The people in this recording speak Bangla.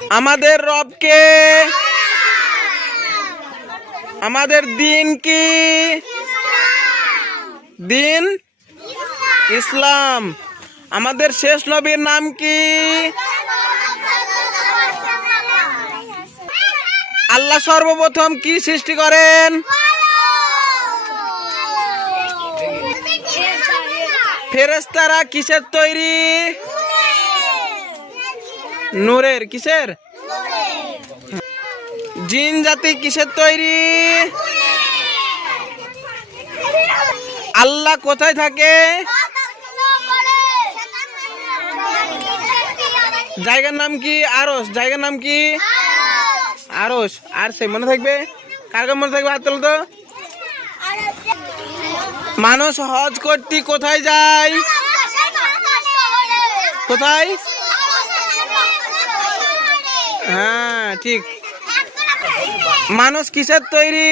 আমাদের রবকে, আমাদের দিন কি? দিন ইসলাম। আমাদের শেষ নবীর নাম কি? আল্লাহ সর্বপ্রথম কি সৃষ্টি করেন? ফেরেশতারা কিসের তৈরি? নূরের। কিসের? জিন জাতি কিসের তৈরি? আল্লাহ কোথায় থাকে? জায়গার নাম কি? আরশ। জায়গার নাম কি? আরশ। আর সে মনে থাকবে? কার কার মনে থাকবে? হাত তোলো তো। মানুষ হজ করতে কোথায় যায়? কোথায়? হ্যাঁ ঠিক। মানুষ কিসের তৈরি?